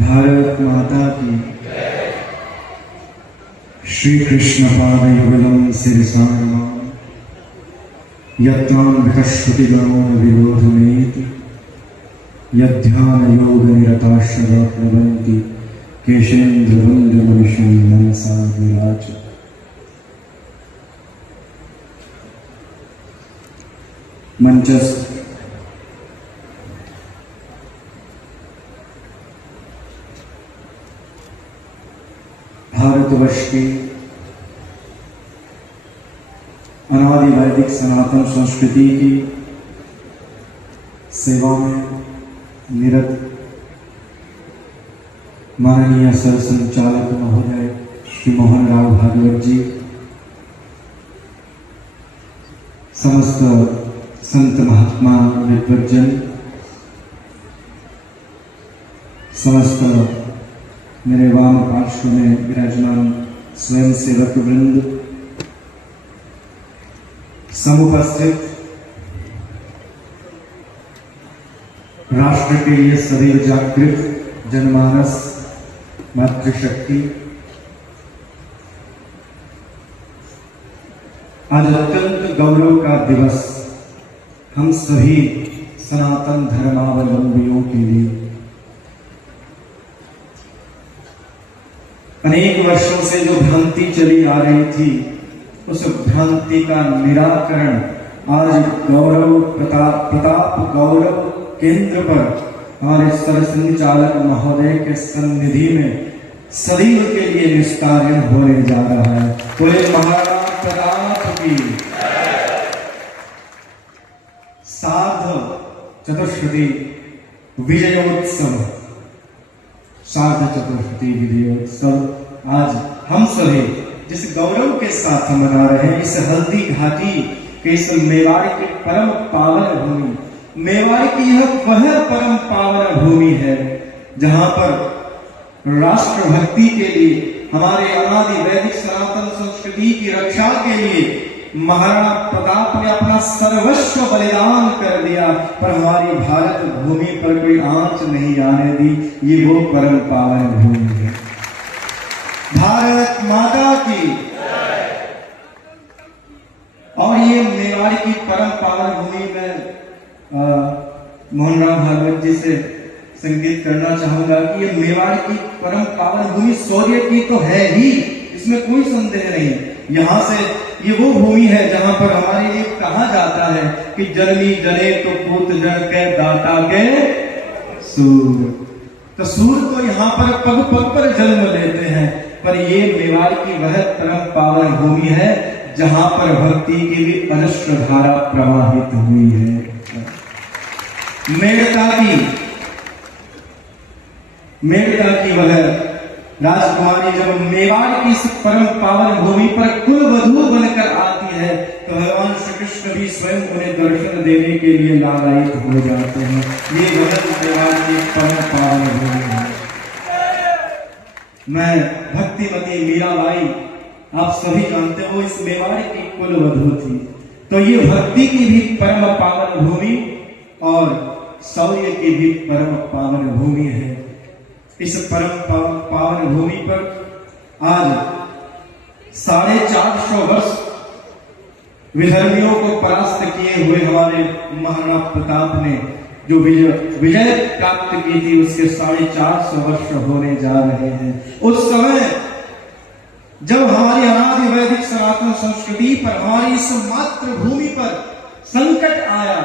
भारत माता की। श्री कृष्ण पाद युगलम सिरसारमा यत्नां विकश्रुतिगणो विरोधमेति यध्यान योग निरताश्रदा प्रभन्ति केशेन्द्र वन्द्यमनिशं मनसा विराज। मंचस्थ भारतवर्ष की अनादि वैदिक सनातन संस्कृति की सेवा में निरत माननीय सर संचालक महोदय श्री मोहन राव भागवत जी, समस्त संत महात्मा विद्वज्जन, समस्त मेरे वाम पार्श्व में विराजमान स्वयं सेवक वृंद, समुपस्थित राष्ट्र के लिए सदैव जागृत जनमानस, मातृशक्ति, आज अत्यंत गौरव का दिवस हम सभी सनातन धर्मावलंबियों के लिए। अनेक वर्षों से जो भ्रांति चली आ रही थी, उस भ्रांति का निराकरण आज गौरव प्रताप गौरव केंद्र पर हमारे सर संचालक महोदय के सन्निधि में सदैव के लिए निस्तारण होने जा रहा है। बोले महाराणा प्रताप की। सार्ध चतुर्शती विजयोत्सव, सार्ध चतुर्शती विजयोत्सव आज हम सभी जिस गौरव के साथ मना रहे हैं, इस हल्दी घाटी के इस मेवाड़ की परम पावन भूमि, मेवाड़ की यह वह परम पावन भूमि है जहां पर राष्ट्र भक्ति के लिए, हमारे अनादि वैदिक सनातन संस्कृति की रक्षा के लिए महाराणा प्रताप ने अपना सर्वस्व बलिदान कर दिया, पर हमारी भारत भूमि पर कोई आंच नहीं आने दी। ये वो परम पावन भूमि है। भारत माता की। और ये मेवाड़ की परम पावन भूमि में मोहन राव भागवत जी से संकेत करना चाहूंगा कि ये मेवाड़ की परम पावन भूमि शौर्य की तो है ही, इसमें कोई संदेह नहीं। यहाँ से ये वो भूमि है जहां पर हमारे लिए कहा जाता है कि जननी जने तो पूत जन के दाता के सूर। तो सूर तो यहाँ पर पग पग पर जन्म लेते हैं, पर ये मेवाड़ की वह परम पावन भूमि है जहां पर भक्ति की भी अजस्र धारा प्रवाहित हुई है। मेड़ता की वह राजकुमारी जब मेवाड़ की इस परम पावन भूमि पर कुल वधू बनकर आती है, तो भगवान श्री कृष्ण भी स्वयं उन्हें दर्शन देने के लिए लालायित हो जाते हैं। ये वह मेवाड़ की परम पावन भूमि है। मैं भक्तिमती मीराबाई, आप सभी जानते हो, इस मेवाड़ की कुल वधू थी। तो ये भक्ति की भी परम पावन भूमि और शौर्य की भी परम पावन भूमि है। इस परम पावन भूमि पर आज 450 वर्ष विधर्मियों को परास्त किए हुए हमारे महाराणा प्रताप ने जो विजय प्राप्त की थी, उसके 450 वर्ष होने जा रहे हैं। उस समय जब हमारी अनादि वैदिक सनातन संस्कृति पर, हमारी इस मातृभूमि पर संकट आया,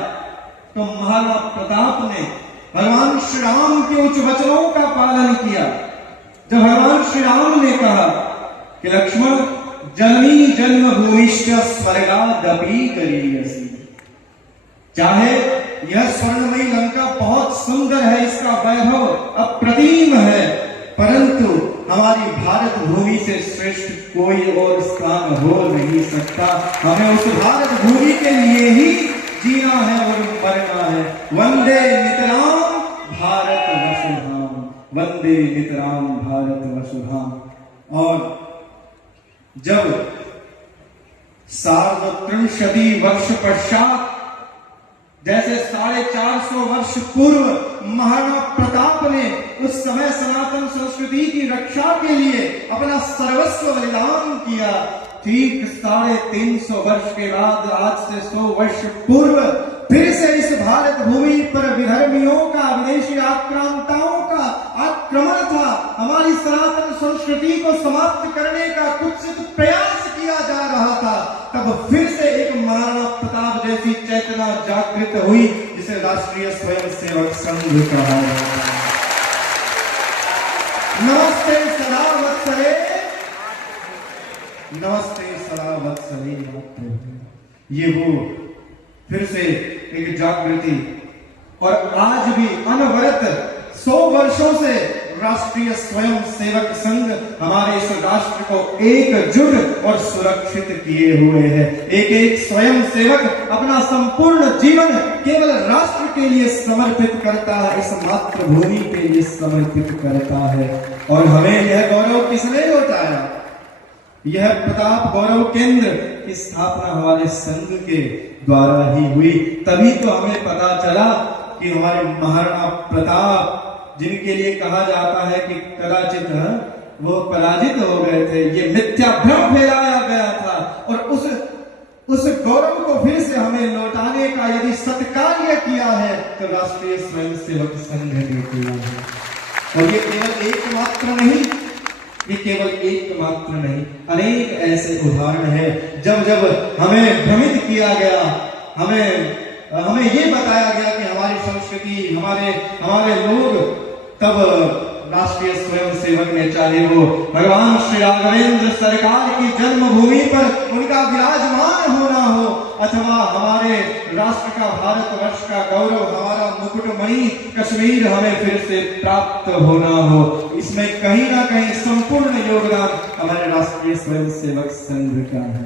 तो महाराणा प्रताप ने भगवान श्री राम के उच्च वचनों का पालन किया। जब भगवान श्री राम ने कहा कि लक्ष्मण, जननी जन्मभूमिश्च स्वर्गादपि गरीयसी, चाहे यह स्वर्णमयी लंका बहुत सुंदर है, इसका वैभव अप्रतिम है, परंतु हमारी भारत भूमि से श्रेष्ठ कोई और स्थान हो नहीं सकता। हमें उस भारत भूमि के लिए ही जीना है और मरना है। वंदे नितराम भारत वसुधाम, वंदे नितराम भारत वसुधाम। और जब 450 वर्ष पश्चात, जैसे 450 वर्ष पूर्व महाराणा प्रताप ने उस समय संस्कृति की रक्षा के लिए अपना सर्वस्व बलिदान किया। ठीक 350 वर्ष के बाद, आज से 100 वर्ष पूर्व फिर से इस भारत भूमि पर विधर्मियों का, विदेशी आक्रांताओं का आक्रमण था। हमारी सनातन संस्कृति को समाप्त करने का कुत्सित प्रयास किया जा रहा था। तब फिर से एक महाराणा प्रताप जैसी चेतना जागृत हुई, जिसे राष्ट्रीय स्वयंसेवक संघ कहा जाता है। नमस्ते सदा वत्सले, नमस्ते सदा वत्सले। ये वो फिर से एक जागृति, और आज भी अनवरत 100 वर्षों से राष्ट्रीय स्वयंसेवक संघ हमारे इस राष्ट्र को एकजुट और सुरक्षित किए हुए है। एक एक स्वयंसेवक अपना संपूर्ण जीवन केवल राष्ट्र के लिए समर्पित करता है, इस मातृभूमि के लिए समर्पित करता है। और हमें यह गौरव किसने लौटाया? यह प्रताप गौरव केंद्र की स्थापना हमारे संघ के द्वारा ही हुई। तभी तो हमें पता चला कि हमारे महाराणा प्रताप, जिनके लिए कहा जाता है कि कदाचित वो पराजित हो गए थे, ये मिथ्या भ्रम फैलाया गया था, और उस गौरव को फिर से हमें लौटाने का यदि सत्कार्य किया है तो राष्ट्रीय स्वयंसेवक संघ ने किया है। और ये केवल एकमात्र नहीं, ये केवल एकमात्र नहीं, अनेक ऐसे उदाहरण है जब जब हमें भ्रमित किया गया, हमें ये बताया गया कि हमारी संस्कृति, हमारे लोग, तब राष्ट्रीय स्वयंसेवक ने, चाहे वो भगवान श्री राघवेंद्र सरकार की जन्मभूमि पर उनका विराजमान होना हो, अथवा हमारे राष्ट्र का, भारतवर्ष का गौरव, हमारा मुकुटमणि कश्मीर हमें फिर से प्राप्त होना हो, इसमें कहीं ना कहीं संपूर्ण योगदान हमारे राष्ट्रीय स्वयंसेवक संघ का है।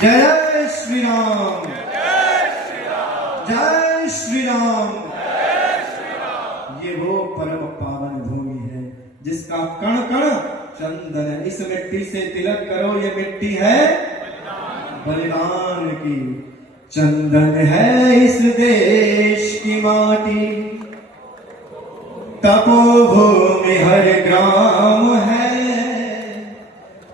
जय श्री राम, जय श्री राम। ये वो परम पावन भूमि है जिसका कण कण चंदन है। इस मिट्टी से तिलक करो, ये मिट्टी है बलिदान की। चंदन है इस देश की माटी, तपोभूमि हर ग्राम है।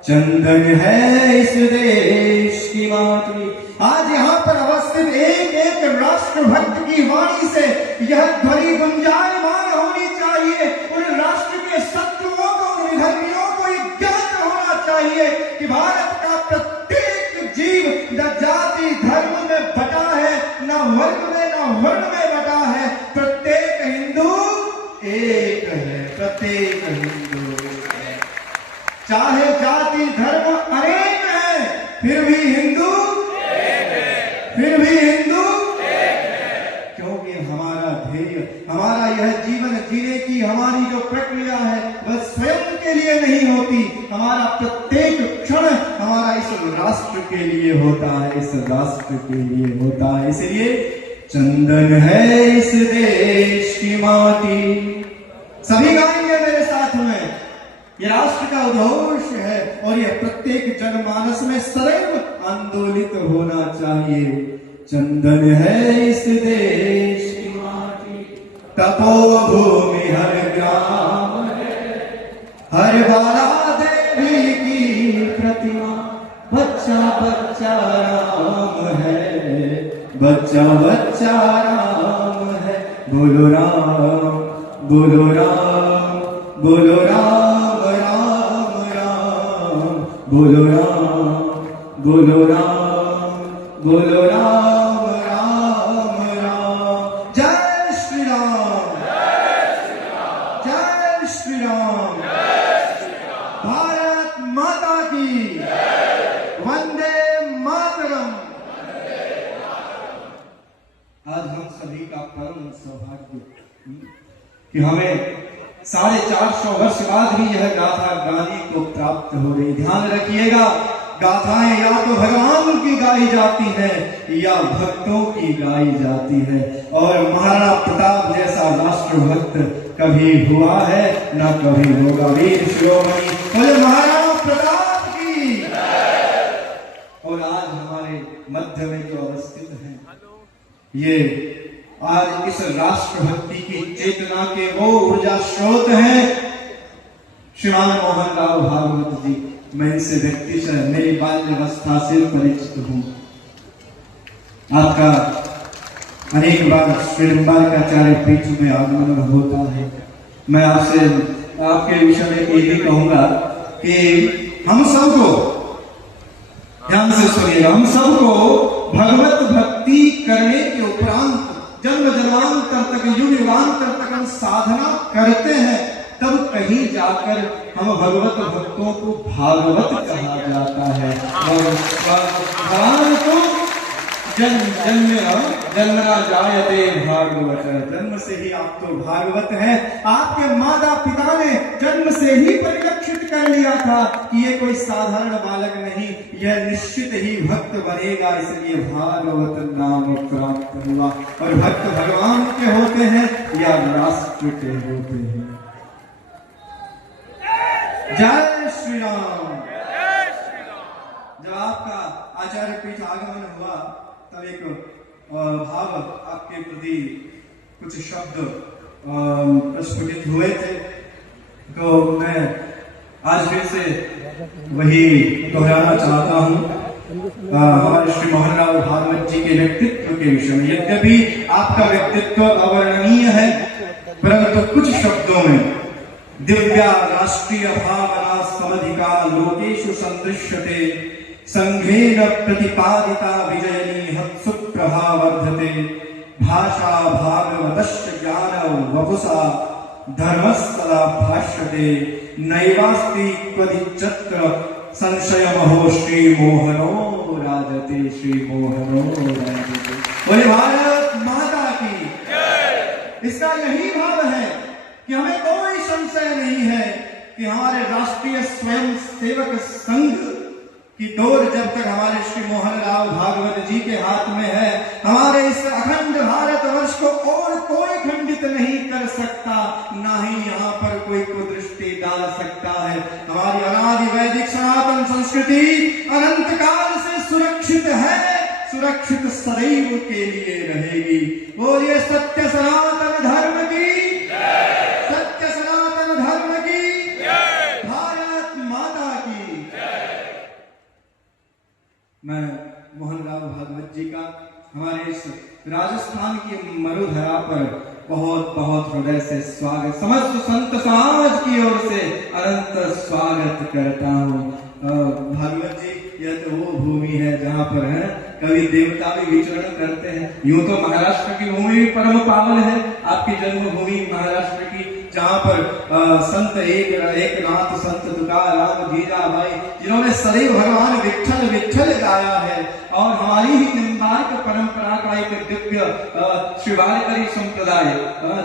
चंदन है इस देश की माटी। आज यहाँ पर अवस्थित एक एक राष्ट्रभक्त की वाणी से यह ध्वनि गुंजायमान होनी चाहिए। उन राष्ट्र के शत्रुओं को, उन विधर्मियों को ये ज्ञात होना चाहिए कि भारत का प्रत्येक जीव न जाति धर्म में बटा है, न वर्ग में, न वर्ण में बटा है। प्रत्येक हिंदू एक है, प्रत्येक हिंदू है। चाहे जाति धर्म अनेक है, फिर भी हिंदू, फिर भी हिंदू, क्योंकि हमारा ध्येय, हमारा यह जीवन जीने की हमारी जो प्रक्रिया है वह स्वयं के लिए नहीं होती। हमारा प्रत्येक क्षण हमारा इस राष्ट्र के लिए होता है, इस राष्ट्र के लिए होता है। इसलिए चंदन है इस देश की माटी। सभी गाएंगे मेरे साथ में। ये राष्ट्र का उद्घोष है और यह प्रत्येक जनमानस में सदैव आंदोलित होना चाहिए। चंदन है इस देश की माटी, तपोभूमि हर ग्राम है। हर बाला देवी की प्रतिमा, बच्चा बच्चा राम है, बच्चा बच्चा राम है। बोलो राम, बोलो राम, बोलो राम, राम राम। बोलो राम, बोलो राम, बोलो राम, राम राम। जय श्री राम, जय श्री राम। भारत माता की वंदे मातरम। आज हम सभी का परम सौभाग्य कि हमें 450 वर्ष बाद भी यह गाथा गाने को प्राप्त हो रही। ध्यान रखिएगा, गाथाएं या तो भगवान की गाई जाती है या भक्तों की गाई जाती है। और महाराणा प्रताप जैसा राष्ट्रभक्त कभी हुआ है ना कभी होगा। वीर शिरोमणि बोले महाराणा प्रताप की। और आज हमारे मध्य में जो अवस्थित है, ये आज इस राष्ट्रभक्ति की चेतना के वो ऊर्जा स्रोत है श्रीमान मोहन राव भागवत जी। मैं इनसे व्यक्ति से मेरी बाल्यावस्था से परिचित हूँ। आपका अनेक बार श्रीरंबारकाचार्य पीठ में आगमन होता है। मैं आपसे आपके विषय में ये भी कहूंगा कि हम सबको ध्यान से सुनिएगा, हम सबको भगवत भक्ति करने के उपरांत जन्म जन्मांतर तक युग युगांतर तक हम साधना करते हैं, तब कहीं जाकर हम भगवत भक्तों को भागवत कहा जाता है। भगवान को जन्मना जायते भागवत, जन्म से ही आप तो भागवत हैं। आपके माता पिता ने जन्म से ही परिलक्षित कर लिया था कि ये कोई साधारण बालक नहीं, यह निश्चित ही भक्त बनेगा, इसलिए भागवत नाम प्राप्त हुआ। और भक्त भगवान के होते हैं या राष्ट्र के होते हैं। जय श्री राम। जब आपका आचार्य पीठ आगमन हुआ तब एक भाव आपके प्रति कुछ शब्द प्रस्फुटित हुए थे, तो मैं आज फिर से वही दोहराना चाहता हूँ हमारे श्री मोहन राव भागवत जी के व्यक्तित्व के विषय में। यद्यपि आपका व्यक्तित्व अवर्णनीय है, परंतु कुछ शब्दों में दिव्या राष्ट्रीय भावना समधिका लोकेषु संदृश्यते, संघेन प्रतिपादिता विजयनी हत्सुप्रभा वर्धते, भाषा भागवतस्य ज्ञान वपुषा धर्मस्तदा भाष्यते, नैवास्ति क्वचिच्चत्र संशयमहो श्री मोहनो राजते, श्री मोहनो राजते। बोले भारत माता की। इसका यही भाव है कि हमें कोई संशय नहीं है कि हमारे राष्ट्रीय स्वयं सेवक संघ की डोर जब तक हमारे श्री मोहन राव भागवत जी के हाथ में है, हमारे इस अखंड भारतवर्ष को और कोई खंडित नहीं कर सकता, ना ही यहाँ पर कोई कुदृष्टि डाल सकता है। हमारी अनादि वैदिक सनातन संस्कृति अनंत काल से सुरक्षित है, सुरक्षित सदैव के लिए रहेगी। बोलिए सत्य सनातन धर्म की, सत्य सनातन धर्म की, भारत माता की। मैं मोहन राव भागवत जी का हमारे इस राजस्थान की मरुधरा पर बहुत बहुत हृदय से स्वागत, समस्त संत समाज की ओर से अनंत स्वागत करता हूँ। भागवत जी, यह तो वो भूमि है जहाँ पर है कवि देवता भी विचरण करते हैं। यूं तो महाराष्ट्र की भूमि भी परम पावन है, आपकी जन्मभूमि महाराष्ट्र की, जहाँ पर संत एक नाथ संत तुकाराम जीजाबाई, जिन्होंने सदैव भगवान विठ्ठल विठ्ठल गाया है। और हमारी ही निम्बार्क परंपरा का एक दिव्य शिवालकरी संप्रदाय,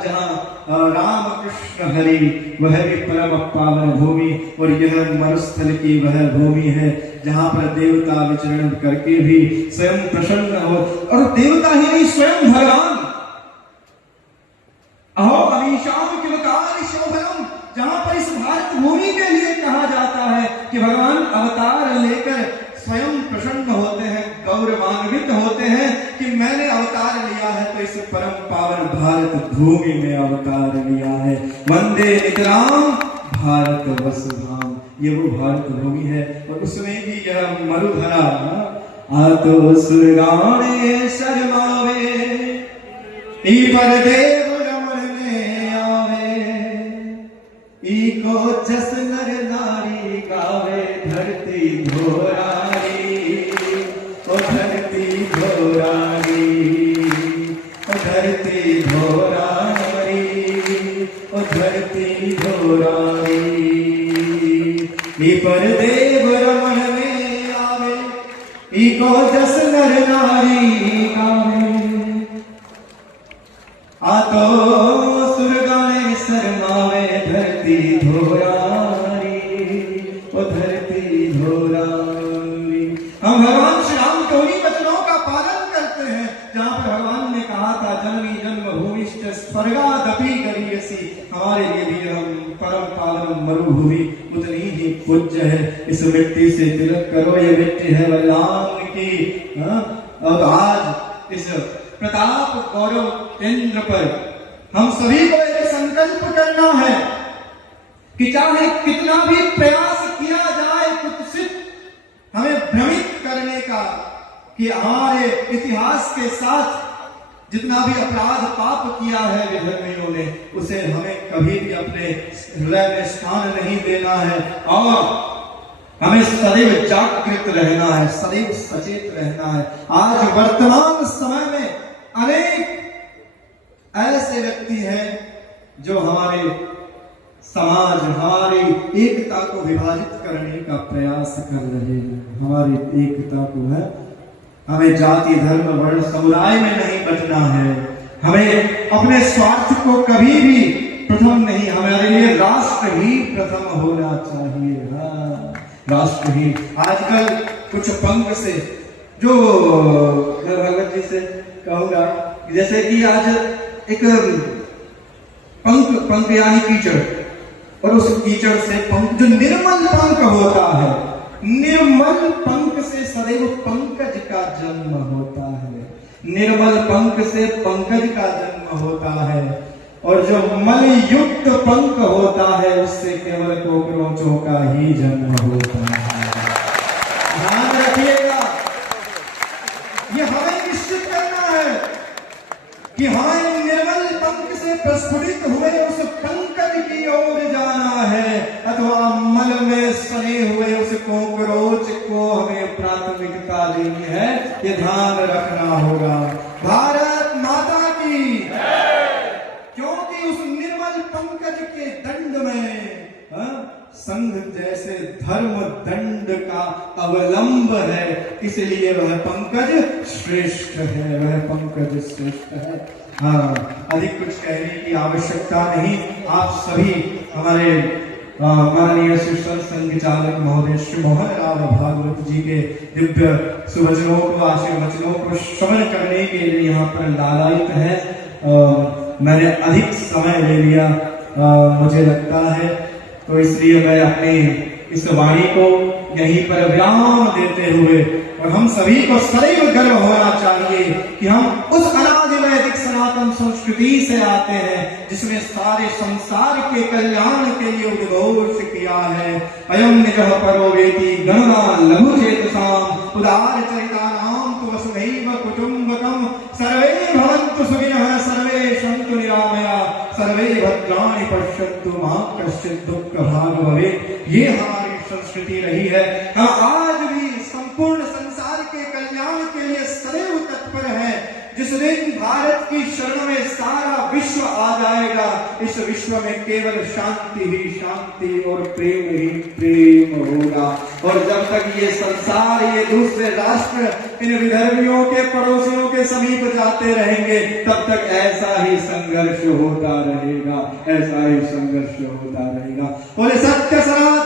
जहाँ राम कृष्ण हरि, वह भी परम पावन भूमि, और यह मरुस्थल की वह भूमि है जहाँ पर देवता विचरण करके भी स्वयं प्रसन्न हो। और देवता ही नहीं, स्वयं भगवान अहो अमीशाम किलकार शोभनम, जहां पर इस भारत भूमि के लिए कहा जाता है कि भगवान अवतार लेकर स्वयं प्रसन्न होते हैं, गौरवान्वित होते हैं कि मैंने अवतार लिया है तो इस परम पावन भारत भूमि में अवतार लिया है। वंदे नितराम भारत वसुधाम, ये वो भारत भूमि है। और उसमें भी यह मरुधरा, आतो सुरगाने शर्मावे, ई पर देव को जस नर नारी गावे, धरती धोरारी, ओ धरती धोरारी, ओ धरती धोरारी, ओ धरती धोरारी। ई पर देव रमण में आवे, ई को जस नर नारी गावे, आतो सुरगाने शर्मावे, धरती धोरारी, ओ धरती धोरारी। हम भगवान श्री राम के उन्हीं वचनों का पालन करते हैं जहाँ पर भगवान ने कहा था जननी जन्मभूमिश्च स्वर्गादपि गरीयसी। हमारे लिए भी हम परम पावन मरुभूमि उतनी ही पूज्य है। इस मिट्टी से तिलक करो, ये मिट्टी है बलिदान की। अब आज इस प्रताप गौरव इंद्र पर। हम सभी को एक संकल्प करना है कि चाहे कितना भी प्रयास किया जाए कुत्सित हमें भ्रमित करने का, कि हमारे इतिहास के साथ जितना भी अपराध पाप किया है विधर्मियों ने, उसे हमें कभी भी अपने हृदय में स्थान नहीं देना है और हमें सदैव जागृत रहना है, सदैव सचेत रहना है। आज वर्तमान समय में अनेक ऐसे व्यक्ति हैं जो हमारे समाज, हमारी एकता को विभाजित करने का प्रयास कर रहे हैं। हमारी एकता को है, हमें जाति धर्म वर्ण समुदाय में नहीं बचना है। हमें अपने स्वार्थ को कभी भी प्रथम नहीं, हमारे लिए राष्ट्र ही प्रथम होना चाहिए। हाँ, राष्ट्र ही। आजकल कुछ पंख से जो मैं भगवत जी से कहूंगा, जैसे कि आज एक पंख यानी कीचड़, और उस कीचड़ से पंख, जो निर्मल पंख होता है, निर्मल पंख से सदैव पंकज का जन्म होता है। निर्मल पंख से पंकज का जन्म होता है, और जो मल युक्त पंख होता है उससे केवल कोकरोचों का ही जन्म होता है। ध्यान रखिएगा, ये हमें निश्चित करना है कि हमें निर्मल पंख से प्रस्फुटित हुए उस पंकज की ओर जाना है, अथवा मल में सने हुए उस कोकरोच को हमें प्राथमिकता देनी है। ये ध्यान रखना होगा। भारत माता की, क्योंकि उस निर्मल पंकज के दंड में संघ जैसे धर्म दंड का अवलंब है, इसलिए वह पंकज श्रेष्ठ है, वह पंकज श्रेष्ठ है। हाँ, अधिक कुछ कहने की आवश्यकता नहीं। आप सभी हमारे माननीय शिक्षण संघ चालक महोदय श्री मोहन राव भागवत जी के दिव्य सुवचनों को, आशीर्वचनों को श्रवण करने के लिए यहाँ पर लालायित है। मैंने अधिक समय ले लिया मुझे लगता है, तो इसलिए मैं अपनी इस वाणी को यहीं पर विराम देते हुए, और हम सभी को सदैव गर्व होना चाहिए कि हम उस अनादि वैदिक सनातन संस्कृति से आते हैं जिसमें सारे संसार के कल्याण के लिए उद्घोष किया है। अयम निजः परो वेति गणना लघु चेतसाम उदार चरितानाम तु वसुधैव कुटुम्बकम सर्वे भवन्तु सुखिनः सर्वे सन्तु निरामया सर्वे भद्राणि पश्यन्तु मा कश्चित् दुःख भाग् भवेत्। ये हमारी संस्कृति रही है। हम आज भी संपूर्ण संसार के कल्याण के लिए सदैव तत्पर है। जिस दिन भारत की शरण में सारा विश्व आ जाएगा, इस विश्व में केवल शांति ही शांति और प्रेम ही प्रेम होगा। और जब तक ये संसार, ये दूसरे राष्ट्र इन विधर्मियों के पड़ोसियों के समीप जाते रहेंगे, तब तक ऐसा ही संघर्ष होता रहेगा, ऐसा ही संघर्ष होता रहेगा। बोले सत्य सनातन